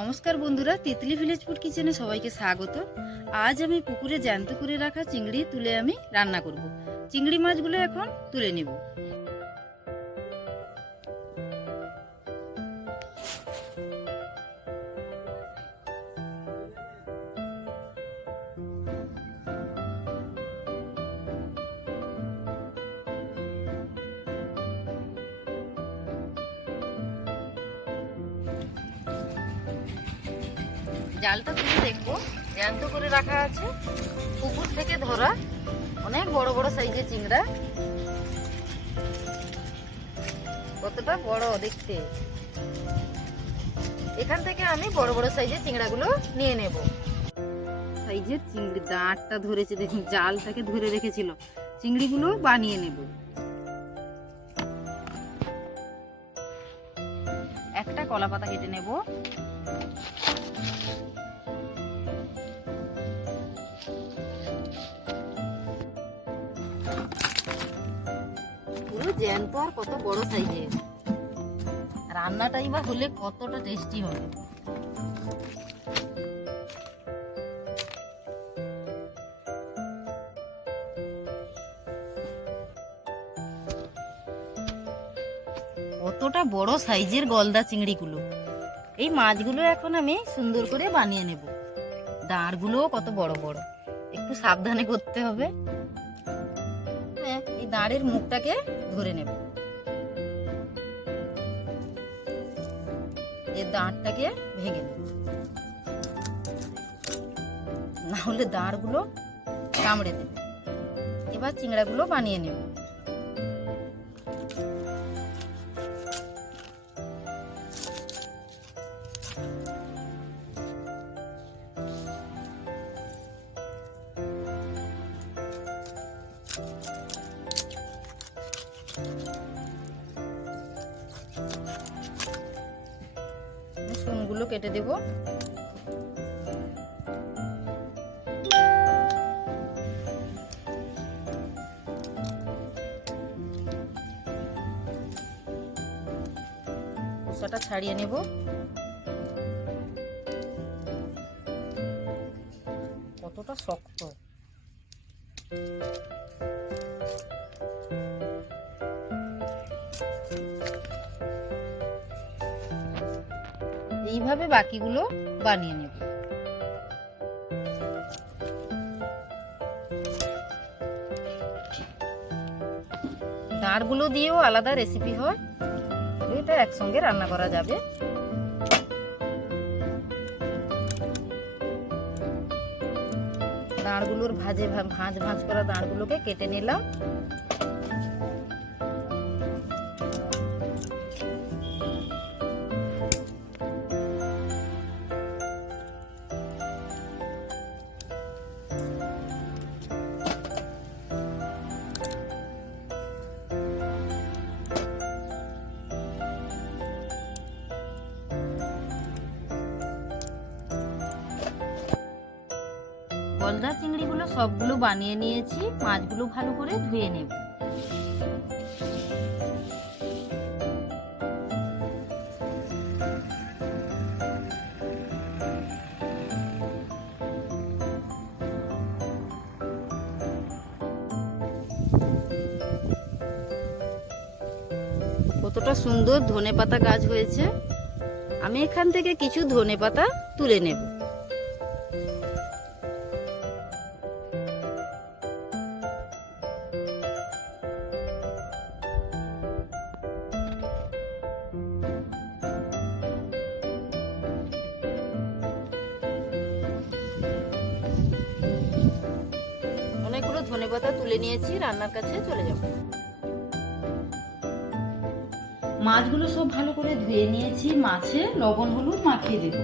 নমস্কার বন্ধুরা, Titli village food কিচেনে সবাইকে স্বাগত। আজ আমি পুকুরে জ্যান্ত করে রাখা চিংড়ি তুলে আমি রান্না করব। চিংড়ি মাছগুলো এখন তুলে নেব। জালটা তুলে দেখবো, জ্যান্ত করে রাখা আছে, পুকুর থেকে ধরা অনেক বড় বড় সাইজের চিংড়া। কতটা বড় দেখতে! এখান থেকে আমি বড় বড় সাইজের চিংড়াগুলো নিয়ে নেব। সাইজের চিংড়ি দাঁড়টা ধরেছে, দেখুন জালটাকে ধরে রেখেছিল। চিংড়িগুলো বানিয়ে নেব। একটা কলা পাতা কেটে নেব। পুরো জ্যান্ত আর কত বড় সাইজের! রান্নাটাই বা হলে কতটা টেস্টি হবে। কতটা বড় সাইজের গলদা চিংড়িগুলো! এই মাছগুলো এখন আমি সুন্দর করে বানিয়ে নেব। দাঁড়গুলোও কত বড় বড়, একটু সাবধানে করতে হবে। এই দাঁড়ের মুখটাকে ধরে নেব, এর দাঁড়টাকে ভেঙে নেব, না হলে দাঁড়গুলো কামড়ে দেবে। এবার চিংড়াগুলো বানিয়ে নেব। শুনগুলো কেটে দেব। খোসাটা ছাড়িয়ে নেব। কতটা শক্ত! এইভাবে বাকিগুলো বানিয়ে নেব। দাঁড়গুলো দিয়েও আলাদা রেসিপি হয়, এটা একসঙ্গে রান্না করা যাবে। দাঁড়গুলোর ভাঁজ ভাঁজ করা দাঁড়গুলোকে কেটে নিলাম। গলদা চিংড়িগুলো সবগুলো বানিয়ে নিয়েছি। মাছগুলো ভালো করে ধুয়ে নেব। কতটা সুন্দর ধনেপাতা গাছ হয়েছে! আমি এখান থেকে কিছু ধনেপাতা তুলে নেব। অনেকগুলো ধনেপাতা তুলে নিয়েছি, রান্নার কাছে চলে যাব। মাছগুলো সব ভালো করে ধুয়ে নিয়েছি। মাছে লবণ হলুদ মাখিয়ে দেব।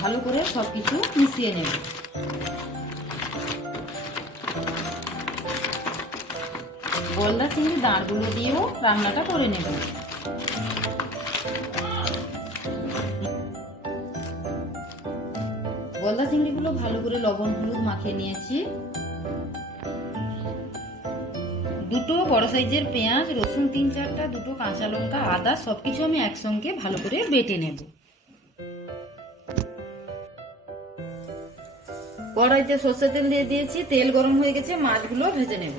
ভালো করে সবকিছু মিশিয়ে নেব। গলদা চিংড়ি দাঁড়গুলো দিয়েও রান্নাটা করে নেব। গলদা চিংড়িগুলো ভালো করে লবণ হলুদ মাখিয়ে নিয়েছি। দুটো বড় সাইজের পেঁয়াজ, রসুন 3-4টা, দুটো কাঁচা লঙ্কা, আদা সবকিছু আমি একসঙ্গে ভালো করে বেটে নেব। কড়াইতে সর্ষের তেল দিয়ে দিয়েছি, তেল গরম হয়ে গেছে, মাছগুলো ভেজে নেব।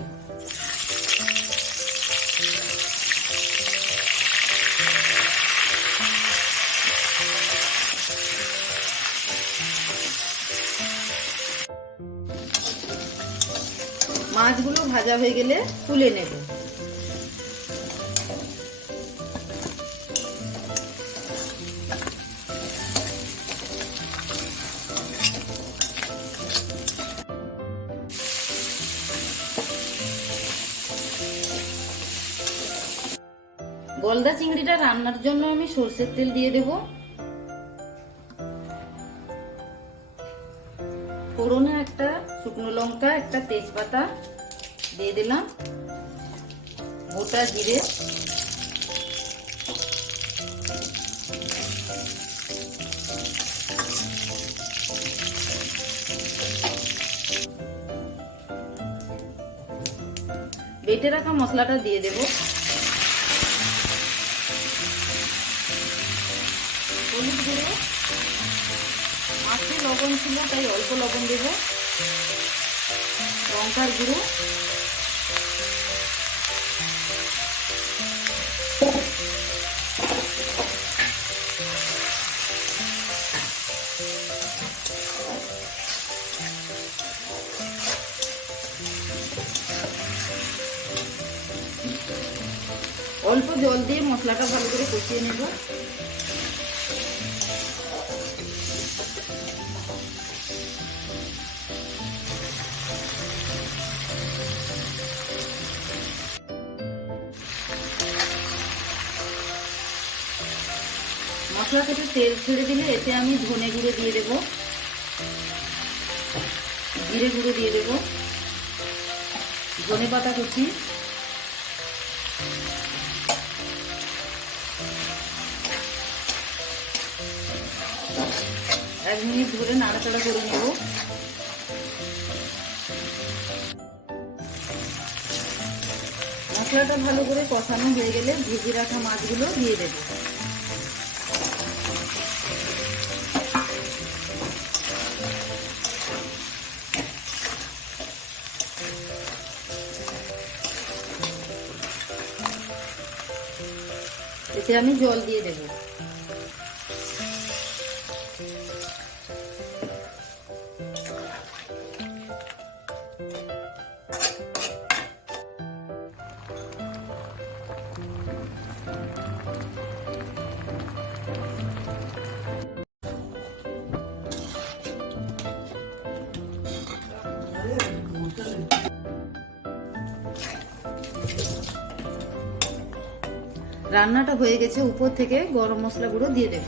মাছগুলো ভাজা হয়ে গেলে তুলে নেব। গলদা চিংড়িটা রান্নার জন্য আমি সরষের তেল দিয়ে দেব। ফোড়নে একটা শুকনো লঙ্কা, একটা তেজপাতা দিয়ে দিলাম, গোটা জিরে, বেটে রাখা মশলাটা দিয়ে দেব। হলুদ গুঁড়ো, মাছে লবণ ছিল তাই অল্প লবণ দেব। লঙ্কার গুঁড়ো, অল্প জল দিয়ে মশলাটা ভালো করে কষিয়ে নেব। মশলা থেকে তেল ছেড়ে দিলে এতে আমি ধনে গুঁড়ো দিয়ে দেব, জিরে গুঁড়ো দিয়ে দেব, ধনে পাতা কুচি, 1 মিনিট ধরে নাড়াচাড়া করে নেব। মশলাটা ভালো করে কষানো হয়ে গেলে ভেজে রাখা মাছগুলো দিয়ে দেব। এতে আমি জল দিয়ে দেব। রান্নাটা হয়ে গেছে, উপর থেকে গরম মশলা গুঁড়ো দিয়ে দেব।